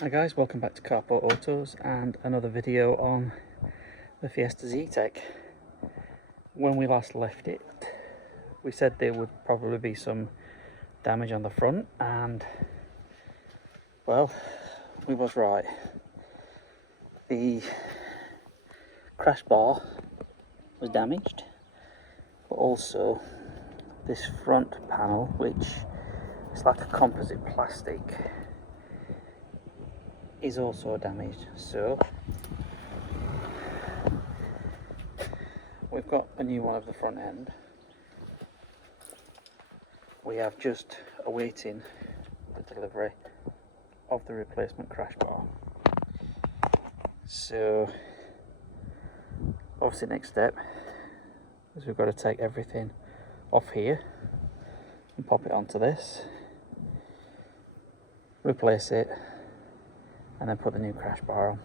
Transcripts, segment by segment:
Hi guys, welcome back to Copart Autos and another video on the Fiesta Zetec. When we last left it, we said there would probably be some damage on the front, and well, we was right. The crash bar was damaged, but also this front panel, which is like a composite plastic, is also damaged. So we've got a new one of the front end. We have just awaiting the delivery of the replacement crash bar. So obviously next step is we've got to take everything off here and pop it onto this, replace it, and then put the new crash bar on,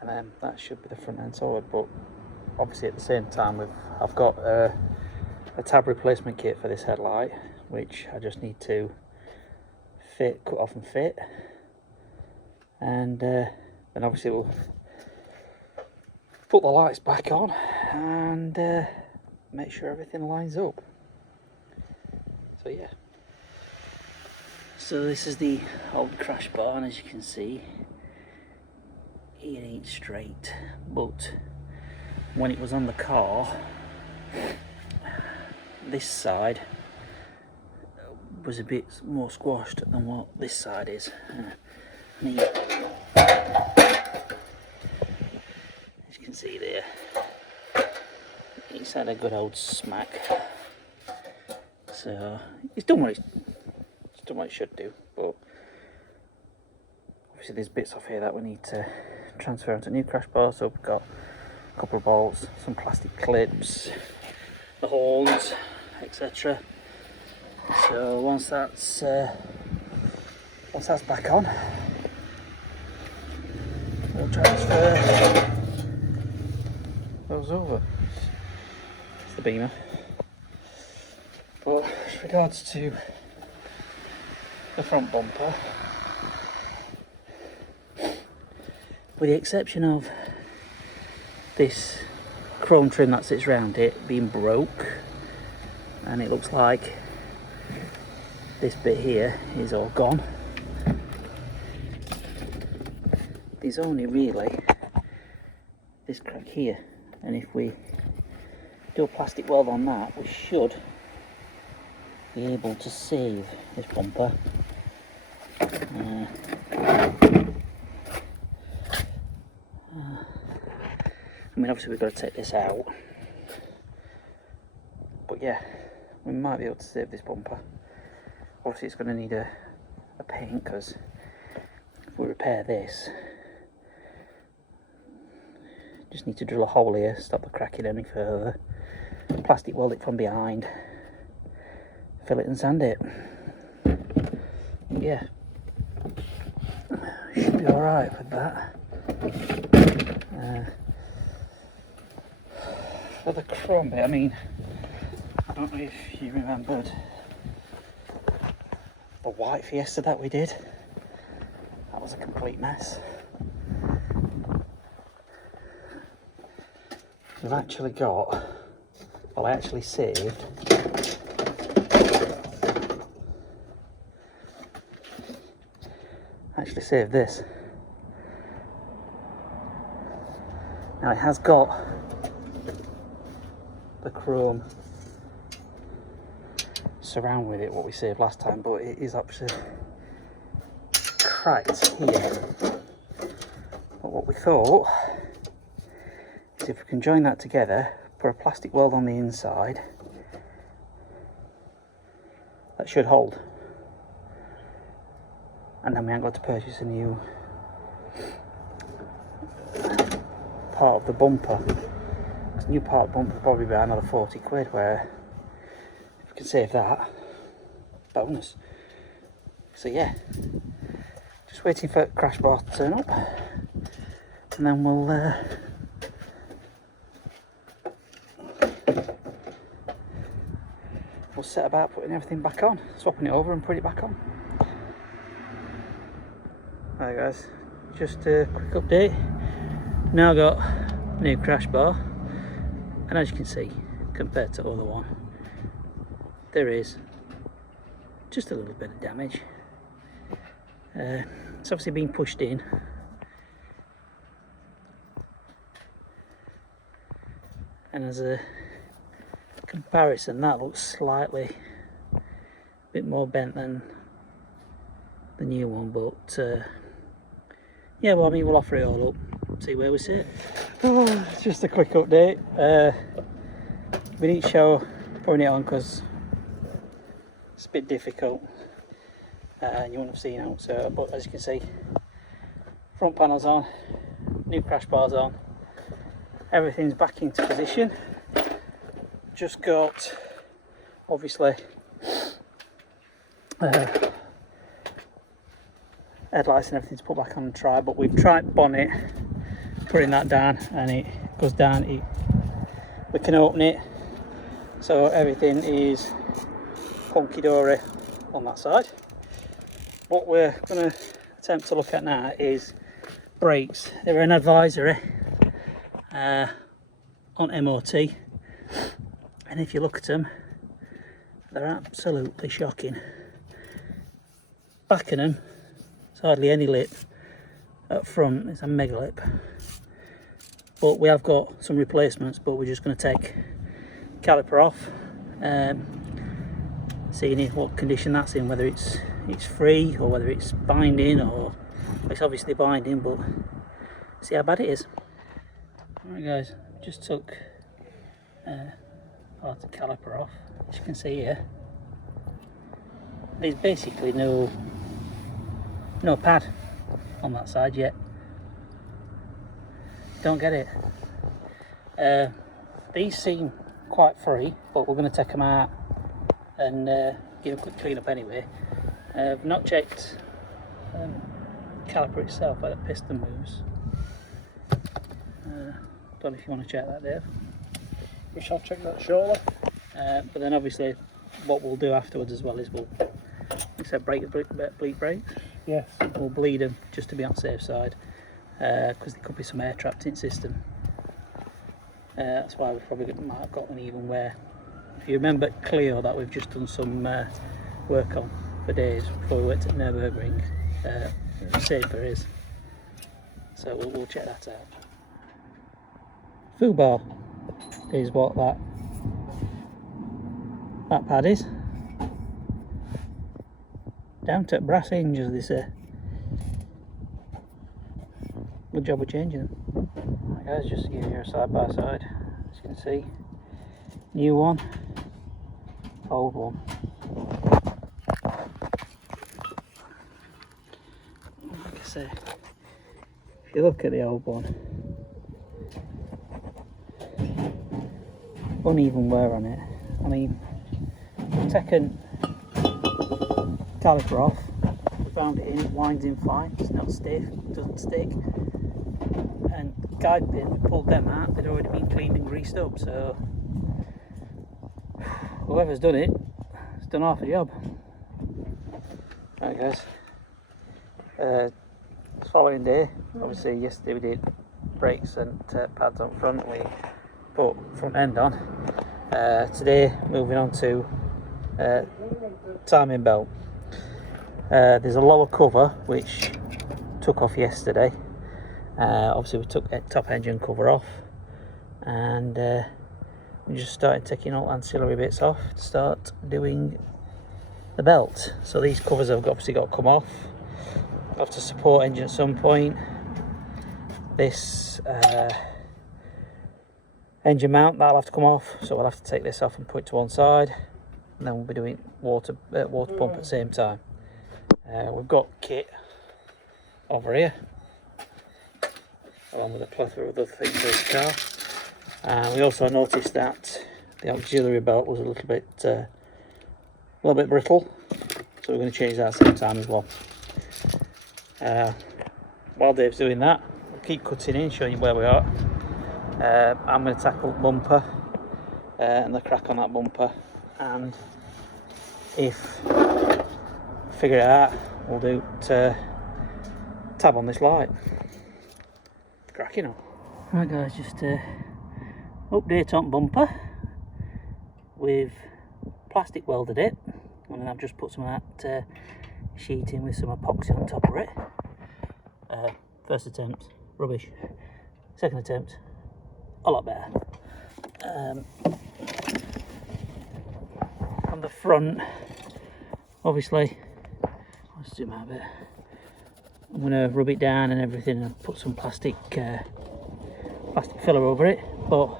and then that should be the front end sorted. But obviously at the same time I've got a tab replacement kit for this headlight, which I just need to cut off and fit, and then obviously we'll put the lights back on and make sure everything lines up. So yeah. So this is the old crash bar, and as you can see, it ain't straight, but when it was on the car, this side was a bit more squashed than what this side is. As you can see there, it's had a good old smack. So it's done what it should do, but obviously there's bits off here that we need to transfer onto a new crash bar. So we've got a couple of bolts, some plastic clips, the horns, etc. So once that's back on, we'll transfer those over. It's the Beamer. But with regards to the front bumper, with the exception of this chrome trim that sits around it being broke, and it looks like this bit here is all gone, there's only really this crack here, and if we do a plastic weld on that, we should be able to save this bumper. I mean, obviously we've got to take this out, but yeah, we might be able to save this bumper. Obviously it's going to need a paint, because if we repair this, just need to drill a hole here, stop the cracking any further, plastic weld it from behind, fill it and sand it. Yeah, should be alright with that. For the chrome bit, I mean, I don't know if you remembered the white Fiesta that we did. That was a complete mess. We've actually got, well, I actually saved this. Now it has got the chrome surround with it, what we saved last time, but it is actually cracked here. But what we thought is, if we can join that together, put a plastic weld on the inside, that should hold, and then we haven't got to purchase a new part of the bumper. Because new part of the bumper will probably be another 40 quid, where if we can save that, bonus. So yeah, just waiting for crash bar to turn up, and then we'll set about putting everything back on, swapping it over and putting it back on. Hi guys, just a quick update. Now got a new crash bar, and as you can see, compared to the other one, there is just a little bit of damage. It's obviously been pushed in, and as a comparison, that looks slightly a bit more bent than the new one, but yeah, well, I mean, we'll offer it all up, see where we sit. It's just a quick update. We didn't show putting it on because it's a bit difficult, and you wouldn't have seen out. So, but as you can see, front panel's on, new crash bar's on, everything's back into position. Just got, obviously, headlights and everything's put back on the try, but we've tried bonnet, putting that down, and it goes down. We can open it, so everything is hunky-dory on that side. What we're going to attempt to look at now is brakes. They're an advisory on MOT, and if you look at them, they're absolutely shocking. Back in them, there's hardly any lip. Up front, it's a mega lip. But we have got some replacements, but we're just going to take caliper off, seeing in what condition that's in, whether it's free or whether it's binding, or it's obviously binding, but see how bad it is. Alright guys, just took part of the caliper off, as you can see here. There's basically no pad on that side yet. Don't get it. These seem quite free, but we're going to take them out and give a quick clean up anyway. I've not checked caliper itself, where the piston moves. Don't know if you want to check that, Dave. We shall check that shortly. But then obviously what we'll do afterwards as well is we'll bleed brakes. Yes. We'll bleed them just to be on the safe side, because there could be some air trapped in the system. That's why we've probably might have got uneven wear. If you remember Clio that we've just done some work on for days before we went to Nürburgring, safer is. So we'll check that out. Full bar is what that pad is. Down to brass hinges, they say. Good job of changing them. Right guys, just to give you a side by side, as you can see, new one, old one. Like I say, if you look at the old one, uneven wear on it. I mean, we've taken caliper off, we found it in, it winds in fine, it's not stiff, it doesn't stick, and guide pin, we pulled them out, they'd already been cleaned and greased up, so whoever's done it has done half the job. Right guys, following day, obviously yesterday we did brakes and pads on front, we put front end on. Today moving on to timing belt. There's a lower cover which took off yesterday. Obviously we took top engine cover off, and we just started taking all ancillary bits off to start doing the belt. So these covers have obviously got to come off. I'll have to support engine at some point. This engine mount, that'll have to come off, so we'll have to take this off and put it to one side, and then we'll be doing water pump at the same time. We've got kit over here, along with a plethora of other things for this car. We also noticed that the auxiliary belt was a little bit brittle, so we're going to change that at the same time as well. While Dave's doing that, we'll keep cutting in, showing you where we are. I'm going to tackle the bumper and the crack on that bumper, and if figure it out, we'll do tab on this light. Cracking up. Right guys, just update on bumper. We've plastic welded it, and then I've just put some of that sheet in with some epoxy on top of it. First attempt, rubbish. Second attempt, a lot better. On the front, obviously, let's zoom out a bit. I'm going to rub it down and everything and put some plastic filler over it, but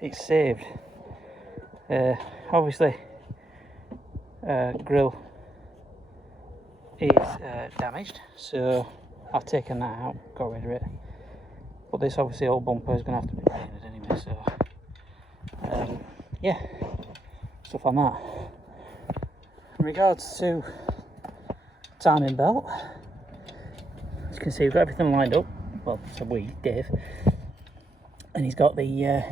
it's saved. Obviously, grill is damaged, so I've taken that out, got rid of it. But this obviously old bumper is going to have to be painted anyway, so yeah, stuff on that. In regards to timing belt, as you can see, we've got everything lined up. Well, so Dave, and he's got the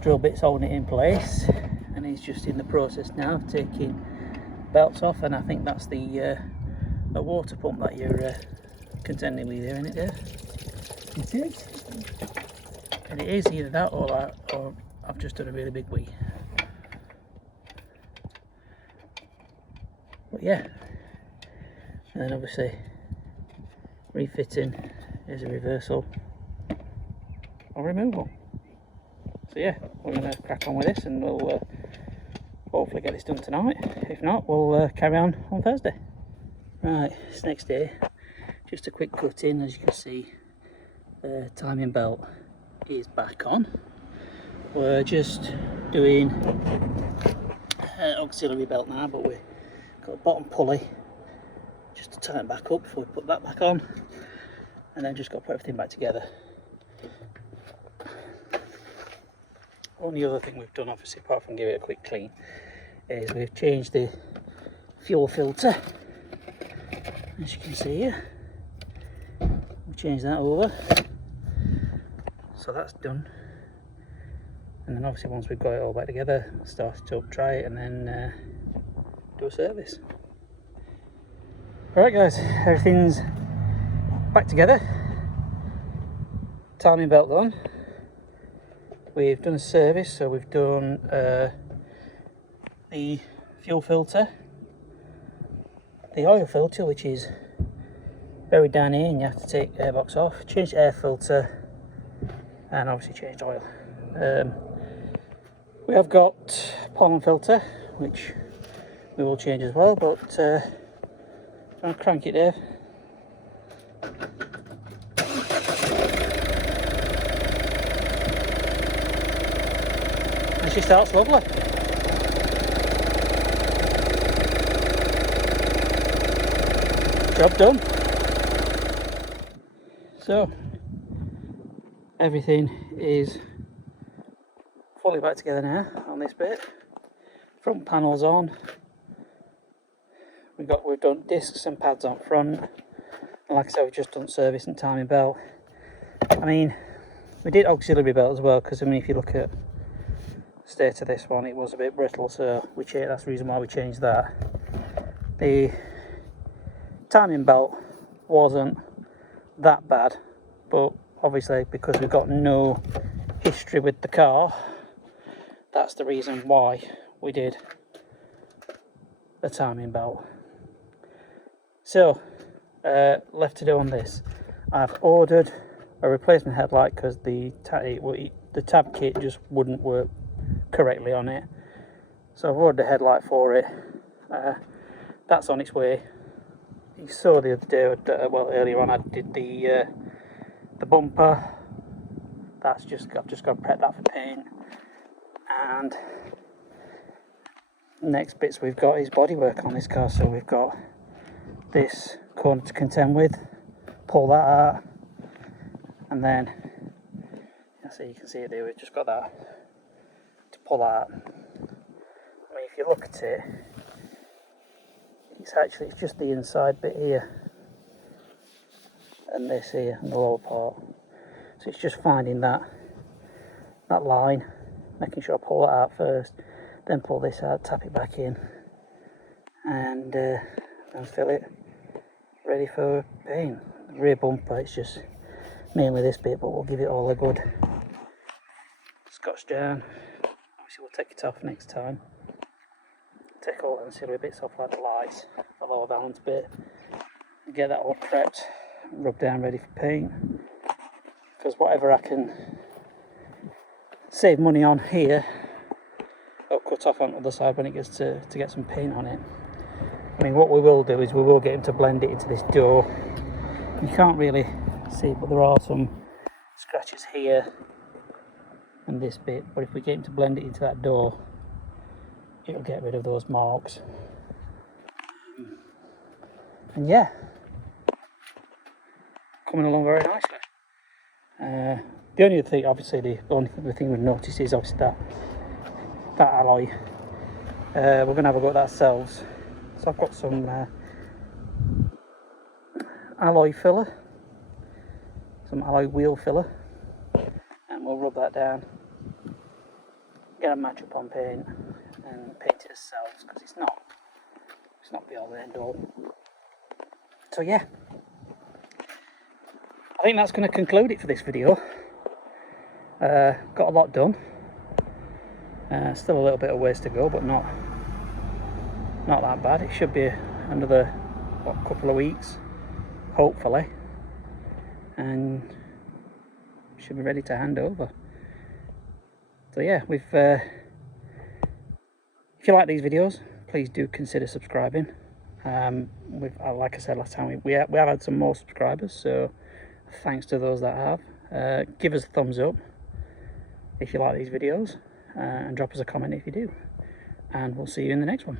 drill bits holding it in place, and he's just in the process now of taking belts off, and I think that's the a water pump that you're contending with here, isn't it, Dave? It is. And it is either that or I've just done a really big wee. But yeah, and then obviously refitting is a reversal or removal. So yeah, we're going to crack on with this, and we'll hopefully get this done tonight. If not, we'll carry on Thursday. Right, it's next day. Just a quick cut in. As you can see, the timing belt is back on. We're just doing auxiliary belt now, but we've got a bottom pulley just to tighten back up before we put that back on, and then just got to put everything back together. Only other thing we've done, obviously, apart from give it a quick clean, is we've changed the fuel filter. As you can see here, we've changed that over, so that's done. And then obviously once we've got it all back together, start it up, try it, and then do a service. Alright guys, everything's back together. Timing belt done. We've done a service, so we've done the fuel filter, the oil filter, which is buried down here and you have to take the airbox off, changed air filter, and obviously changed oil. We have got pollen filter, which we will change as well, but I'll crank it, Dave. And she starts lovely. Job done. So everything is fully back together now on this bit. Front panels on. We've done discs and pads on front. And like I said, we've just done service and timing belt. I mean, we did auxiliary belt as well, because I mean, if you look at the state of this one, it was a bit brittle, so that's the reason why we changed that. The timing belt wasn't that bad, but obviously because we've got no history with the car, that's the reason why we did the timing belt. So left to do on this, I've ordered a replacement headlight because the tab kit just wouldn't work correctly on it, so I've ordered a headlight for it. That's on its way. You saw the other day, well, earlier on, I did the bumper. I've just got to prep that for paint. And next bits we've got is bodywork on this car. So we've got this corner to contend with, pull that out, and then so you can see it there, we've just got that to pull out. I mean, if you look at it, it's just the inside bit here and this here and the lower part, so it's just finding that line, making sure I pull that out first, then pull this out, tap it back in, and fill it, ready for paint. The rear bumper, it's just mainly this bit, but we'll give it all a good scotch down. Obviously we'll take it off next time. Take all the ancillary bits off, like the lights, the lower valance bit, and get that all prepped, rubbed down, ready for paint. Because whatever I can save money on here, I'll cut off on the other side when it gets to get some paint on it. I mean, what we will do is we will get him to blend it into this door. You can't really see, but there are some scratches here and this bit, but if we get him to blend it into that door, it'll get rid of those marks. And yeah, coming along very nicely. The only thing, obviously, the only thing we've noticed is obviously that alloy. We're going to have a go at that ourselves. So I've got some alloy filler, some alloy wheel filler, and we'll rub that down, get a match up on paint, and paint it ourselves, because it's not be all the end all. So yeah, I think that's going to conclude it for this video. Got a lot done. Still a little bit of ways to go, but not that bad. It should be another couple of weeks, hopefully, and should be ready to hand over. So yeah, we've if you like these videos, please do consider subscribing. Like I said last time, we have had some more subscribers, so thanks to those that have. Give us a thumbs up if you like these videos, and drop us a comment if you do, and we'll see you in the next one.